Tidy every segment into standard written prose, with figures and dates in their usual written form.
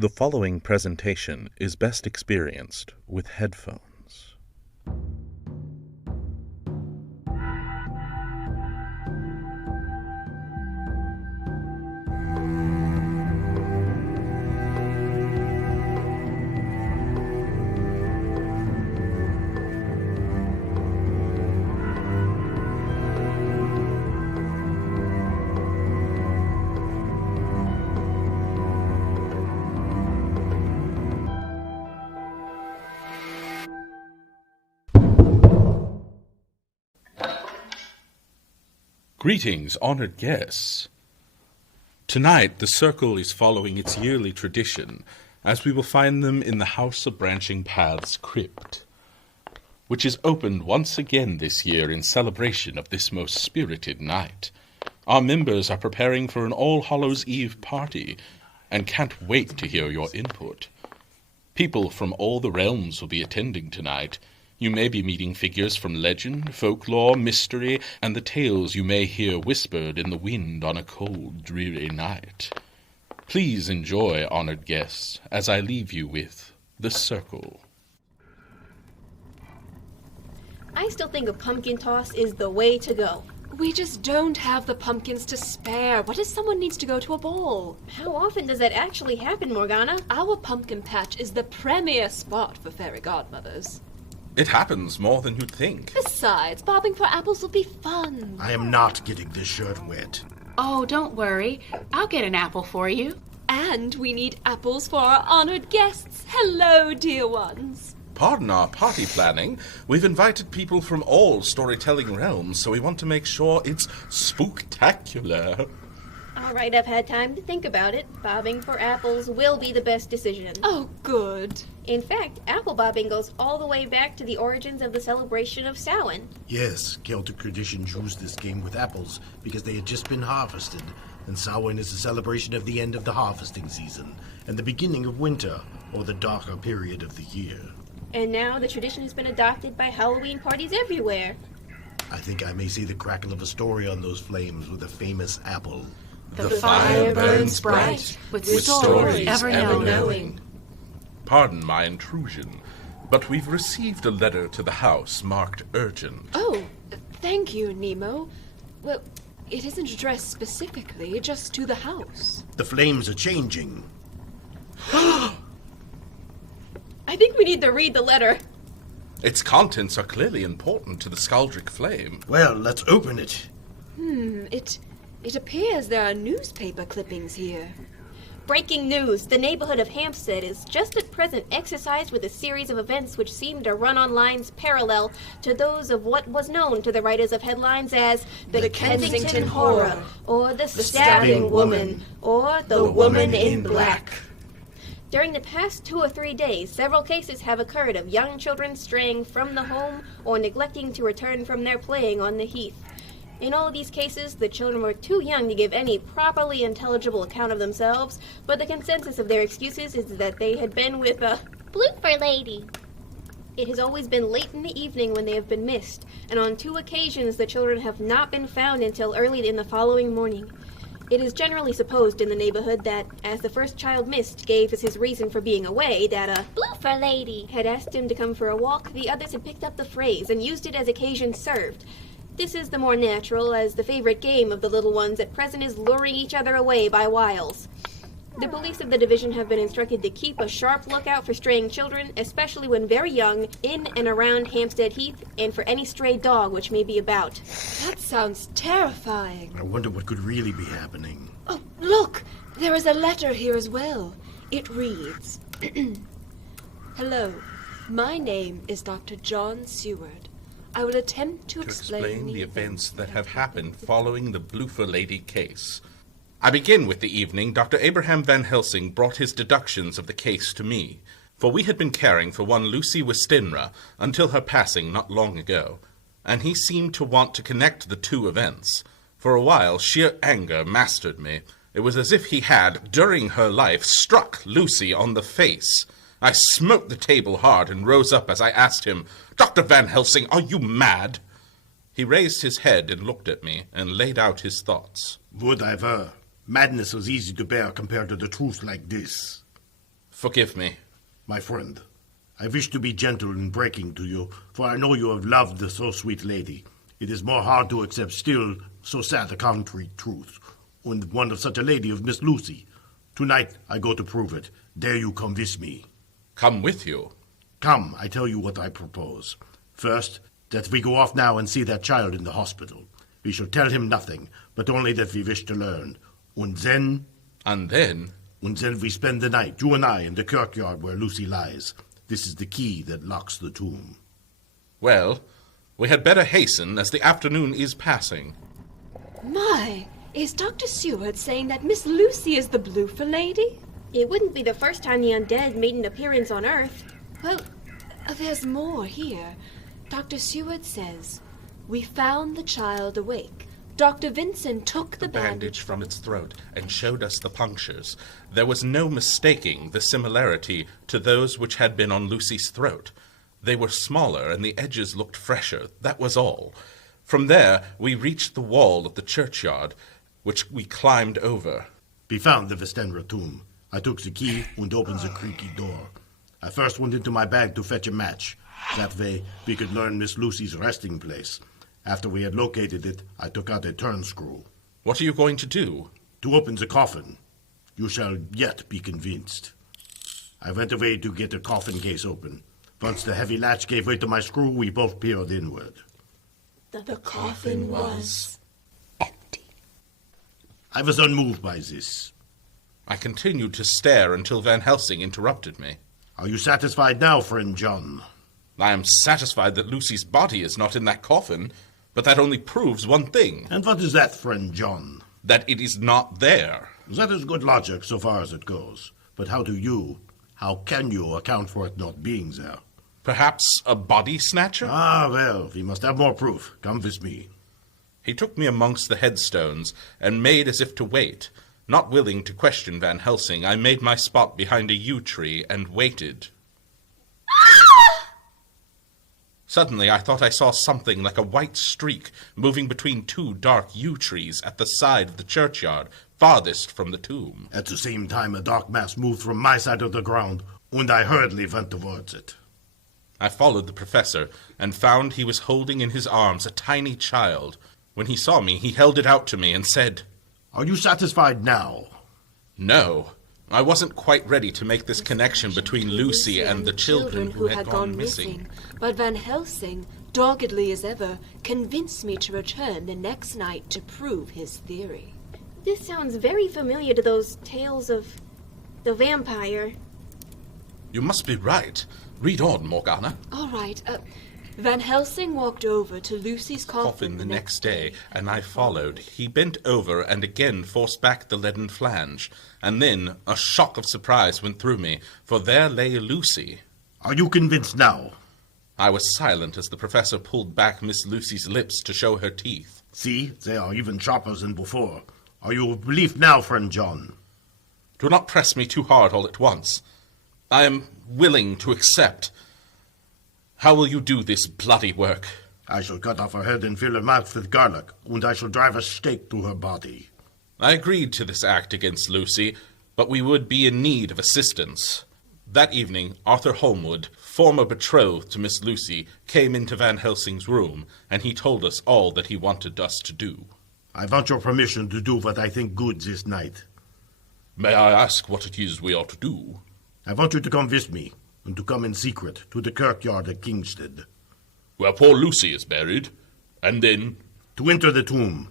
The following presentation is best experienced with headphones. Greetings, honored guests. Tonight, the Circle is following its yearly tradition, as we will find them in the House of Branching Paths crypt, which is opened once again this year in celebration of this most spirited night. Our members are preparing for an All Hallows Eve party, and can't wait to hear your input. People from all the realms will be attending tonight. You may be meeting figures from legend, folklore, mystery, and the tales you may hear whispered in the wind on a cold, dreary night. Please enjoy, honored guests, as I leave you with The Circle. I still think a pumpkin toss is the way to go. We just don't have the pumpkins to spare. What if someone needs to go to a ball? How often does that actually happen, Morgana? Our pumpkin patch is the premier spot for fairy godmothers. It happens more than you'd think. Besides, bobbing for apples will be fun. I am not getting this shirt wet. Oh, don't worry. I'll get an apple for you. And we need apples for our honored guests. Hello, dear ones. Pardon our party planning. We've invited people from all storytelling realms, so we want to make sure it's spooktacular. All right, I've had time to think about it. Bobbing for apples will be the best decision. Oh, good. In fact, apple bobbing goes all the way back to the origins of the celebration of Samhain. Yes, Celtic traditions used this game with apples because they had just been harvested, and Samhain is a celebration of the end of the harvesting season and the beginning of winter, or the darker period of the year. And now the tradition has been adopted by Halloween parties everywhere. I think I may see the crackle of a story on those flames with a famous apple. The fire burns bright, with stories ever knowing. Pardon my intrusion, but we've received a letter to the house marked urgent. Oh, thank you, Nemo. Well, it isn't addressed specifically, just to the house. The flames are changing. I think we need to read the letter. Its contents are clearly important to the Scaldric Flame. Well, let's open it. It appears there are newspaper clippings here. Breaking news. The neighborhood of Hampstead is just at present exercised with a series of events which seem to run on lines parallel to those of what was known to the writers of headlines as the Kensington Horror, or the Stabbing Woman, or the Woman in Black. During the past 2 or 3 days, several cases have occurred of young children straying from the home or neglecting to return from their playing on the heath. In all of these cases, the children were too young to give any properly intelligible account of themselves, but the consensus of their excuses is that they had been with a blooper lady. It has always been late in the evening when they have been missed, and on 2 occasions the children have not been found until early in the following morning. It is generally supposed in the neighborhood that, as the first child missed gave as his reason for being away that a blooper lady had asked him to come for a walk, the others had picked up the phrase and used it as occasion served. This is the more natural, as the favorite game of the little ones at present is luring each other away by wiles. The police of the division have been instructed to keep a sharp lookout for straying children, especially when very young, in and around Hampstead Heath, and for any stray dog which may be about. That sounds terrifying. I wonder what could really be happening. Oh, look! There is a letter here as well. It reads, Hello, my name is Dr. John Seward. I will attempt to explain the events that have happened following the Bloofer Lady case. I begin with the evening Dr. Abraham Van Helsing brought his deductions of the case to me, for we had been caring for one Lucy Westenra until her passing not long ago, and he seemed to want to connect the 2 events. For a while, sheer anger mastered me. It was as if he had, during her life, struck Lucy on the face. I smote the table hard and rose up as I asked him, "Dr. Van Helsing, are you mad?" He raised his head and looked at me and laid out his thoughts. Would I were. Madness was easy to bear compared to the truth like this. Forgive me. My friend, I wish to be gentle in breaking to you, for I know you have loved the so sweet lady. It is more hard to accept still so sad a concrete truth, and one of such a lady of Miss Lucy. Tonight I go to prove it. Dare you come with me? Come with you? Come, I tell you what I propose. First, that we go off now and see that child in the hospital. We shall tell him nothing, but only that we wish to learn. And then... And then? And then we spend the night, you and I, in the kirkyard where Lucy lies. This is the key that locks the tomb. Well, we had better hasten, as the afternoon is passing. My, is Dr. Seward saying that Miss Lucy is the Bloofer lady? It wouldn't be the first time the undead made an appearance on Earth. Well, there's more here. Dr. Seward says, we found the child awake. Dr. Vincent took the bandage from its throat and showed us the punctures. There was no mistaking the similarity to those which had been on Lucy's throat. They were smaller, and the edges looked fresher. That was all. From there, we reached the wall of the churchyard, which we climbed over. We found the Westenra tomb. I took the key and opened the creaky door. I first went into my bag to fetch a match. That way, we could learn Miss Lucy's resting place. After we had located it, I took out a turn screw. What are you going to do? To open the coffin. You shall yet be convinced. I went away to get the coffin case open. Once the heavy latch gave way to my screw, we both peered inward. The coffin was empty. I was unmoved by this. I continued to stare until Van Helsing interrupted me. Are you satisfied now, friend John? I am satisfied that Lucy's body is not in that coffin, but that only proves one thing. And what is that, friend John? That it is not there. That is good logic so far as it goes. But how can you account for it not being there? Perhaps a body snatcher? Ah, well, we must have more proof. Come with me. He took me amongst the headstones and made as if to wait. Not willing to question Van Helsing, I made my spot behind a yew tree and waited. Suddenly, I thought I saw something like a white streak moving between two dark yew trees at the side of the churchyard, farthest from the tomb. At the same time, a dark mass moved from my side of the ground, and I hurriedly went towards it. I followed the professor and found he was holding in his arms a tiny child. When he saw me, he held it out to me and said, Are you satisfied now? No. I wasn't quite ready to make this connection between Lucy and the children who had gone missing. But Van Helsing, doggedly as ever, convinced me to return the next night to prove his theory. This sounds very familiar to those tales of the vampire. You must be right. Read on, Morgana. All right, Van Helsing walked over to Lucy's coffin The next day, and I followed. He bent over and again forced back the leaden flange. And then a shock of surprise went through me, for there lay Lucy. Are you convinced now? I was silent as the professor pulled back Miss Lucy's lips to show her teeth. See, they are even sharper than before. Are you of belief now, friend John? Do not press me too hard all at once. I am willing to accept. How will you do this bloody work? I shall cut off her head and fill her mouth with garlic, and I shall drive a stake through her body. I agreed to this act against Lucy, but we would be in need of assistance. That evening, Arthur Holmwood, former betrothed to Miss Lucy, came into Van Helsing's room, and he told us all that he wanted us to do. I want your permission to do what I think good this night. May I ask what it is we are to do? I want you to come with me, and to come in secret to the kirkyard at Kingstead. Where poor Lucy is buried, and then... To enter the tomb.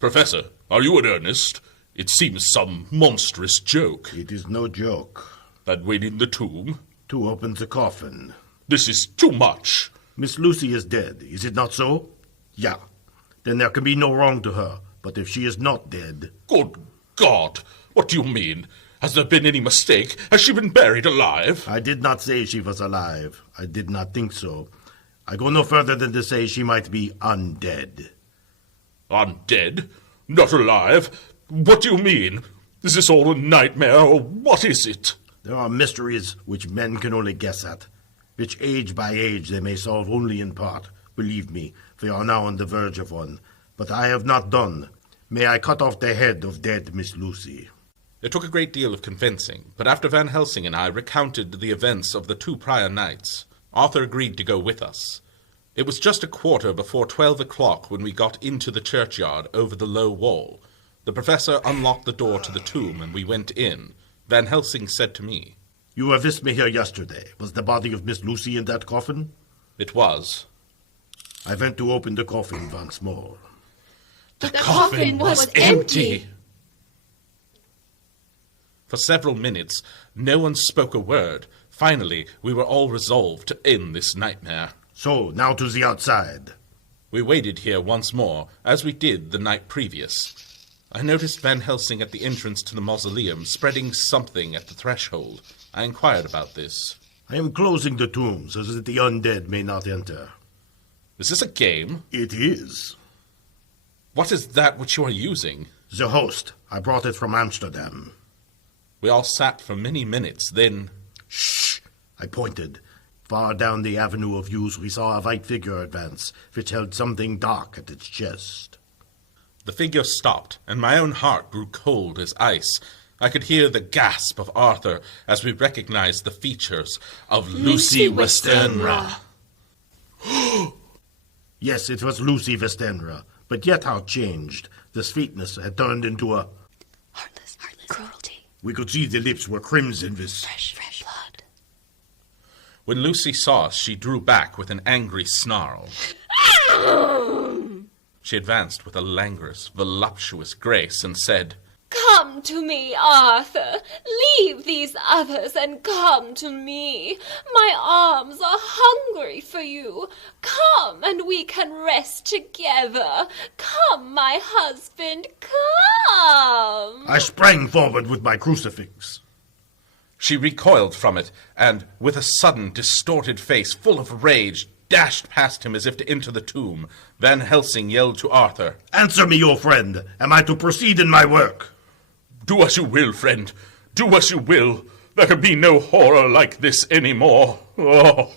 Professor, are you in earnest? It seems some monstrous joke. It is no joke. That went in the tomb? To open the coffin. This is too much. Miss Lucy is dead, is it not so? Yeah. Then there can be no wrong to her. But if she is not dead... Good God! What do you mean? Has there been any mistake? Has she been buried alive? I did not say she was alive. I did not think so. I go no further than to say she might be undead. Undead? Not alive? What do you mean? Is this all a nightmare, or what is it? There are mysteries which men can only guess at, which age by age they may solve only in part. Believe me, we are now on the verge of one. But I have not done. May I cut off the head of dead Miss Lucy? It took a great deal of convincing, but after Van Helsing and I recounted the events of the 2 prior nights, Arthur agreed to go with us. It was just a quarter before 12 o'clock when we got into the churchyard over the low wall. The professor unlocked the door to the tomb, and we went in. Van Helsing said to me, "You were with me here yesterday. Was the body of Miss Lucy in that coffin?" "It was." I went to open the coffin once more. The coffin was empty. For several minutes, no one spoke a word. Finally, we were all resolved to end this nightmare. So, now to the outside. We waited here once more, as we did the night previous. I noticed Van Helsing at the entrance to the mausoleum, spreading something at the threshold. I inquired about this. I am closing the tomb so that the undead may not enter. Is this a game? It is. What is that which you are using? The host. I brought it from Amsterdam. We all sat for many minutes, then... Shh! I pointed. Far down the avenue of yews we saw a white figure advance, which held something dark at its chest. The figure stopped, and my own heart grew cold as ice. I could hear the gasp of Arthur as we recognized the features of Lucy Westenra. Yes, it was Lucy Westenra, but yet how changed. The sweetness had turned into a... Heartless cruelty. We could see the lips were crimson with... Fresh blood. When Lucy saw us, she drew back with an angry snarl. She advanced with a languorous, voluptuous grace and said, Come to me, Arthur. Leave these others and come to me. My arms are hungry for you. Come, and we can rest together. Come, my husband, come. I sprang forward with my crucifix. She recoiled from it, and, with a sudden, distorted face full of rage, dashed past him as if to enter the tomb. Van Helsing yelled to Arthur, Answer me, your friend. Am I to proceed in my work? Do as you will, friend. Do as you will. There can be no horror like this any more. Oh.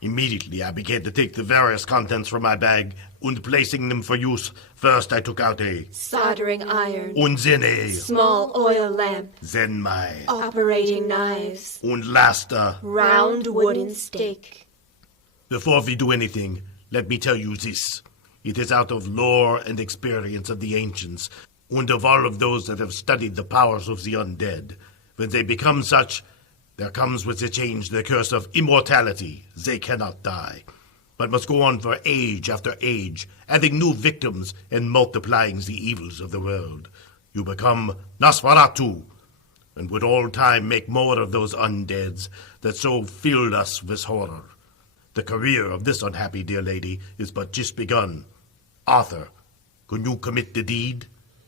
Immediately I began to take the various contents from my bag, and placing them for use. First I took out a Soldering iron. and then a Small oil lamp. then my Operating knives. and last Round wooden stake. Before we do anything, let me tell you this. It is out of lore and experience of the ancients, and of all of those that have studied the powers of the undead. When they become such, there comes with the change the curse of immortality. They cannot die, but must go on for age after age, adding new victims and multiplying the evils of the world. You become Nosferatu, and would all time make more of those undeads that so filled us with horror. The career of this unhappy dear lady is but just begun. Arthur, can you commit the deed?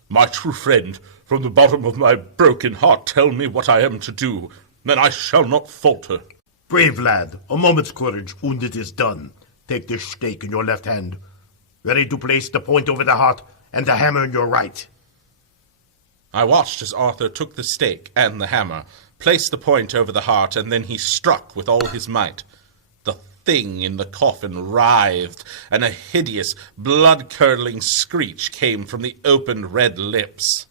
My true friend, from the bottom of my broken heart, tell me what I am to do. Then I shall not falter. Brave lad, a moment's courage, and it is done. Take this stake in your left hand, ready to place the point over the heart, and the hammer in your right. I watched as Arthur took the stake and the hammer, placed the point over the heart, and then he struck with all his might. The thing in the coffin writhed, and a hideous, blood-curdling screech came from the opened red lips.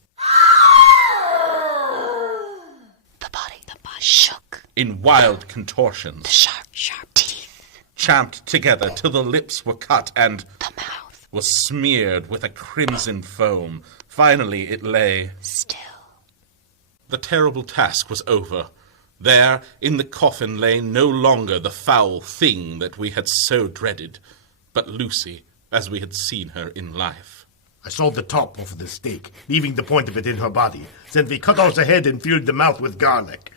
The body shook. In wild contortions. The sharp teeth. Champed together till the lips were cut and The mouth was smeared with a crimson foam. Finally it lay still. The terrible task was over. There, in the coffin, lay no longer the foul thing that we had so dreaded, but Lucy, as we had seen her in life. I sawed the top off of the stake, leaving the point of it in her body. Then we cut off the head and filled the mouth with garlic.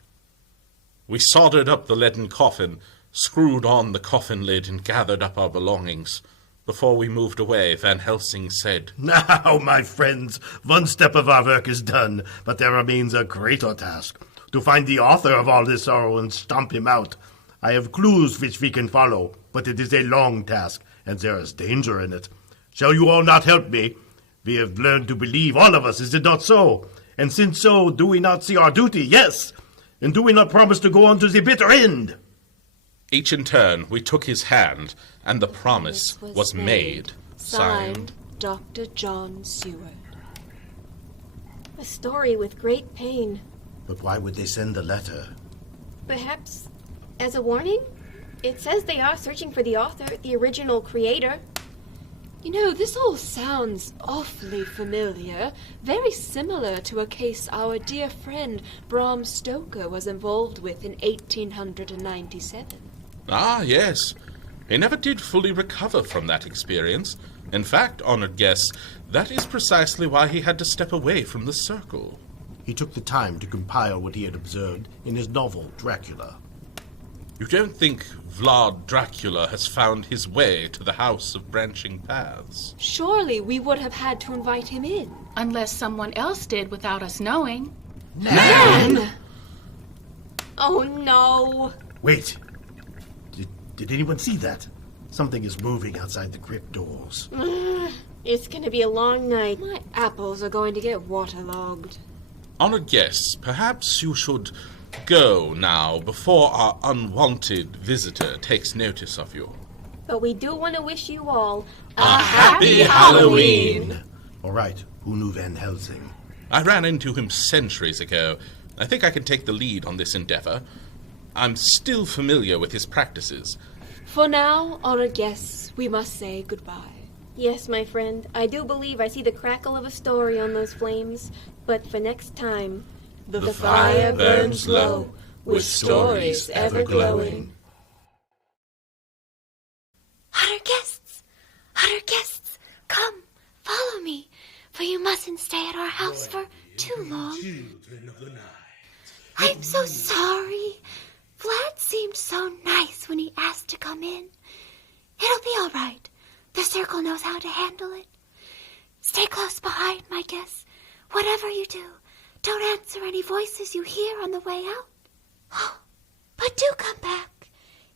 We soldered up the leaden coffin, screwed on the coffin lid, and gathered up our belongings. Before we moved away, Van Helsing said, Now, my friends, one step of our work is done, but there remains a greater task. To find the author of all this sorrow and stomp him out. I have clues which we can follow, but it is a long task, and there is danger in it. Shall you all not help me? We have learned to believe, all of us, is it not so? And since so, do we not see our duty? Yes! And do we not promise to go on to the bitter end? Each in turn, we took his hand, and the promise was made. Signed, Dr. John Seward. A story with great pain. But why would they send the letter? Perhaps as a warning? It says they are searching for the author, the original creator. You know, this all sounds awfully familiar, very similar to a case our dear friend Bram Stoker was involved with in 1897. Ah, yes. He never did fully recover from that experience. In fact, honored guests, that is precisely why he had to step away from the circle. He took the time to compile what he had observed in his novel, Dracula. You don't think Vlad Dracula has found his way to the House of Branching Paths? Surely we would have had to invite him in. Unless someone else did without us knowing. Nan! Oh no! Wait! Did anyone see that? Something is moving outside the crypt doors. It's gonna be a long night. My apples are going to get waterlogged. Honored guests, perhaps you should go now before our unwanted visitor takes notice of you. But we do want to wish you all A happy Halloween! All right, who knew Van Helsing? I ran into him centuries ago. I think I can take the lead on this endeavor. I'm still familiar with his practices. For now, honored guests, we must say goodbye. Yes, my friend, I do believe I see the crackle of a story on those flames. But for next time, The fire burns low, with stories ever glowing. Honored guests, come, follow me, for you mustn't stay at our house for too long. I'm so sorry. Vlad seemed so nice when he asked to come in. It'll be all right. The circle knows how to handle it. Stay close behind, my guests. Whatever you do, don't answer any voices you hear on the way out. Oh, but do come back.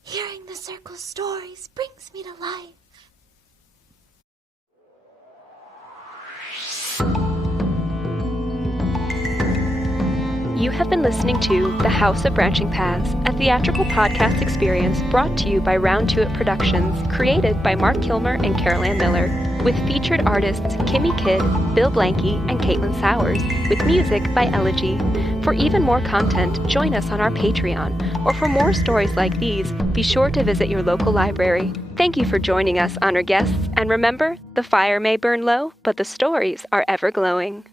Hearing the circle's stories brings me to life. You have been listening to The House of Branching Paths, a theatrical podcast experience brought to you by Round Two It Productions, created by Mark Kilmer and Carol Ann Miller, with featured artists Kimmy Kidd, Bill Blanky, and Caitlin Sowers, with music by Elegy. For even more content, join us on our Patreon, or for more stories like these, be sure to visit your local library. Thank you for joining us, honored guests, and remember, the fire may burn low, but the stories are ever glowing.